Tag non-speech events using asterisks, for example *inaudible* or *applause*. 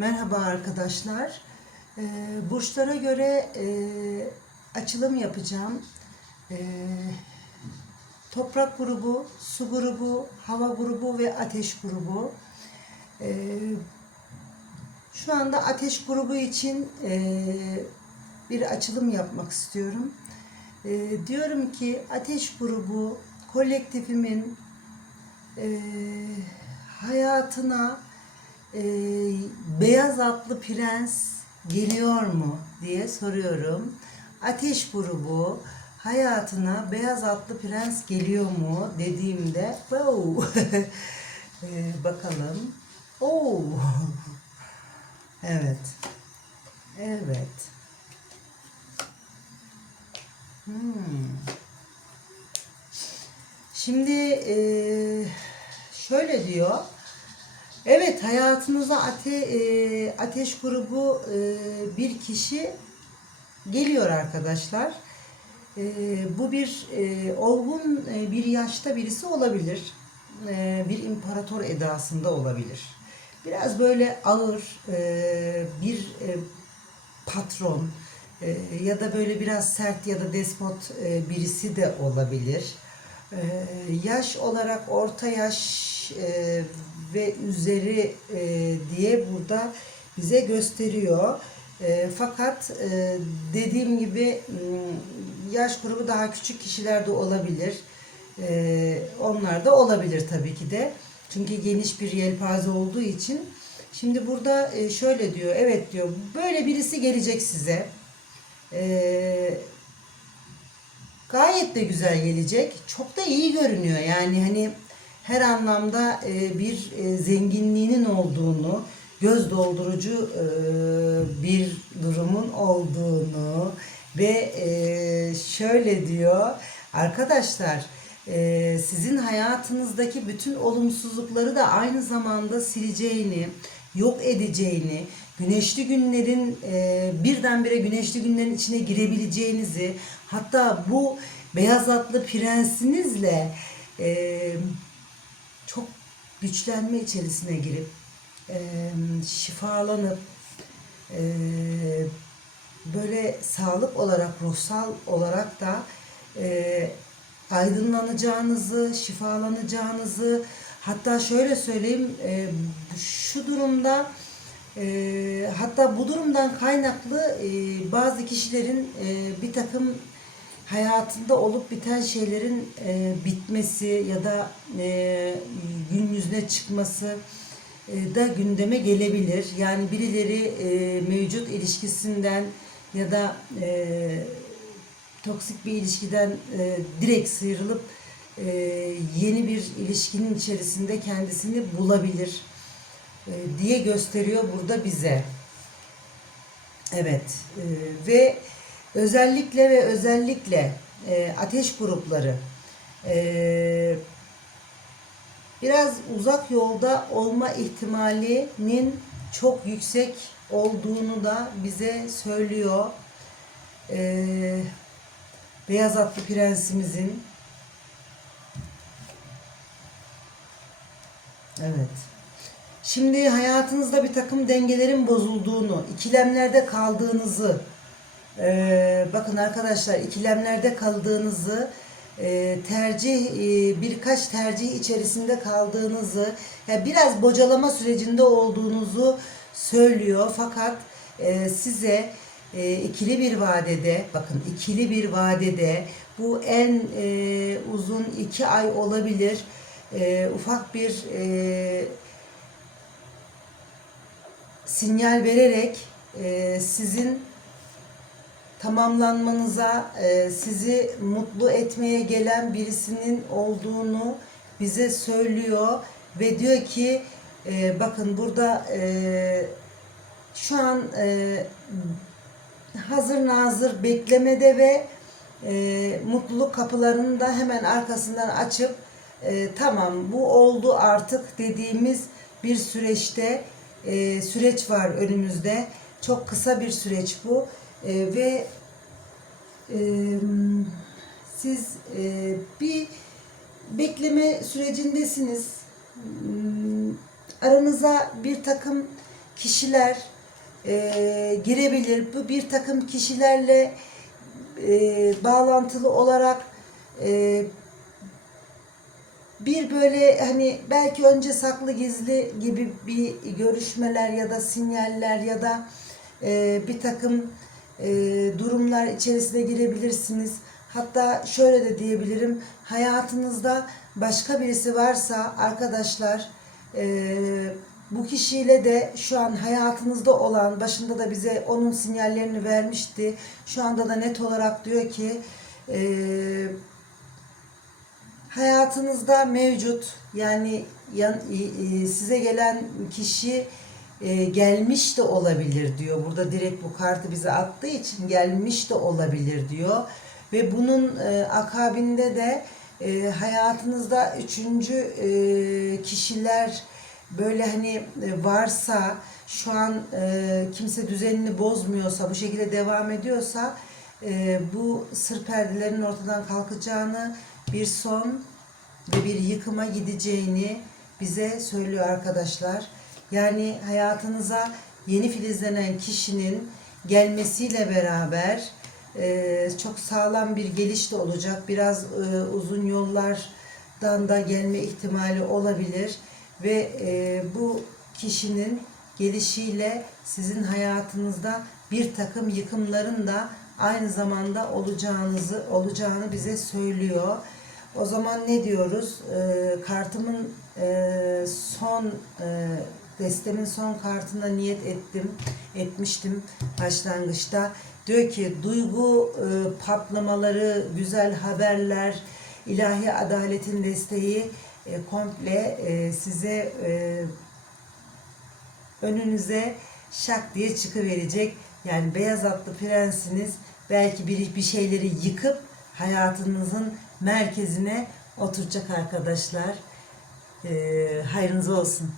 Merhaba arkadaşlar. Ee, burçlara göre e, açılım yapacağım. Ee, toprak grubu, su grubu, hava grubu ve ateş grubu. Ee, şu anda ateş grubu için e, bir açılım yapmak istiyorum. Diyorum ki ateş grubu kolektifimin e, hayatına e, beyaz atlı prens geliyor mu diye soruyorum. Ateş grubu hayatına beyaz atlı prens geliyor mu dediğimde wow. *laughs* E, bakalım. Oo. *laughs* Evet. Evet. Hmm. Şimdi eee, şöyle diyor. Evet hayatınıza ate, eee, ateş grubu eee, bir kişi geliyor arkadaşlar. Eee, bu bir eee, olgun eee, bir yaşta birisi olabilir. Eee, bir imparator edasında olabilir. Biraz böyle ağır eee, bir eee, patron eee, ya da böyle biraz sert ya da despot eee, birisi de olabilir. Eee, yaş olarak orta yaş eee, ve üzeri eee, diye burada bize gösteriyor. Eee, fakat dediğim gibi m, yaş grubu daha küçük kişiler de olabilir. Onlar da olabilir tabii ki de. Çünkü geniş bir yelpaze olduğu için. Şimdi burada e, şöyle diyor. Evet diyor. Böyle birisi gelecek size. Eee gayet de güzel gelecek. Çok da iyi görünüyor. Yani hani her anlamda e, bir e, zenginliğinin olduğunu, göz doldurucu e, bir durumun olduğunu ve şöyle diyor arkadaşlar sizin hayatınızdaki bütün olumsuzlukları da aynı zamanda sileceğini, yok edeceğini, güneşli günlerin e, birdenbire güneşli günlerin içine girebileceğinizi, hatta bu beyaz atlı prensinizle e, çok güçlenme içerisine girip e, şifalanıp e, böyle sağlık olarak, ruhsal olarak da e, aydınlanacağınızı, şifalanacağınızı, hatta şöyle söyleyeyim, e, şu durumda e, hatta bu durumdan kaynaklı e, bazı kişilerin e, bir takım hayatında olup biten şeylerin e, bitmesi ya da e, gün yüzüne çıkması e, da gündeme gelebilir. Yani birileri e, mevcut ilişkisinden ya da e, toksik bir ilişkiden e, direkt sıyrılıp e, yeni bir ilişkinin içerisinde kendisini bulabilir e, diye gösteriyor burada bize. Evet e, ve özellikle ve özellikle e, ateş grupları e, biraz uzak yolda olma ihtimalinin çok yüksek olduğunu da bize söylüyor. E, Beyaz atlı prensimizin Evet. Şimdi hayatınızda bir takım dengelerin bozulduğunu, ikilemlerde kaldığınızı, e, bakın arkadaşlar ikilemlerde kaldığınızı, e, tercih e, birkaç tercih içerisinde kaldığınızı, yani biraz bocalama sürecinde olduğunuzu söylüyor. Fakat e, size e, ikili bir vadede, bakın ikili bir vadede bu en e, uzun iki ay olabilir. E, ufak bir e, sinyal vererek e, sizin tamamlanmanıza, e, sizi mutlu etmeye gelen birisinin olduğunu bize söylüyor ve diyor ki e, bakın burada e, şu an e, hazır nazır beklemede ve e, mutluluk kapılarını da hemen arkasından açıp e, tamam bu oldu artık dediğimiz bir süreçte e, süreç var önümüzde. Çok kısa bir süreç bu E, ve e, siz e, bir bekleme sürecindesiniz. Hmm, Aranıza bir takım kişiler e, girebilir. Bu bir takım kişilerle e, bağlantılı olarak e, bir böyle hani belki önce saklı gizli gibi bir görüşmeler ya da sinyaller ya da e, bir takım e, durumlar içerisine girebilirsiniz. Hatta şöyle de diyebilirim hayatınızda başka birisi varsa arkadaşlar e, bu kişiyle de şu an hayatınızda olan başında da bize onun sinyallerini vermişti. Şu anda da net olarak diyor ki eee hayatınızda mevcut yani yan, e, e, size gelen kişi e, gelmiş de olabilir diyor. Burada direkt bu kartı bize attığı için gelmiş de olabilir diyor. Ve bunun e, akabinde de e, hayatınızda üçüncü e, kişiler böyle hani e, varsa şu an e, kimse düzenini bozmuyorsa bu şekilde devam ediyorsa e, bu sır perdelerin ortadan kalkacağını bir son ve bir yıkıma gideceğini bize söylüyor arkadaşlar. Yani hayatınıza yeni filizlenen kişinin gelmesiyle beraber e, çok sağlam bir geliş de olacak. Biraz e, uzun yollardan da gelme ihtimali olabilir ve e, bu kişinin gelişiyle sizin hayatınızda bir takım yıkımların da aynı zamanda olacağınızı olacağını bize söylüyor. O zaman ne diyoruz? Ee, kartımın e, son e, destemin son kartına niyet ettim, etmiştim başlangıçta. Diyor ki duygu e, patlamaları, güzel haberler, ilahi adaletin desteği e, komple e, size e, önünüze şak diye çıkıverecek. Yani beyaz atlı prensiniz belki bir, bir şeyleri yıkıp hayatınızın merkezine oturacak arkadaşlar. Ee, hayrınız olsun.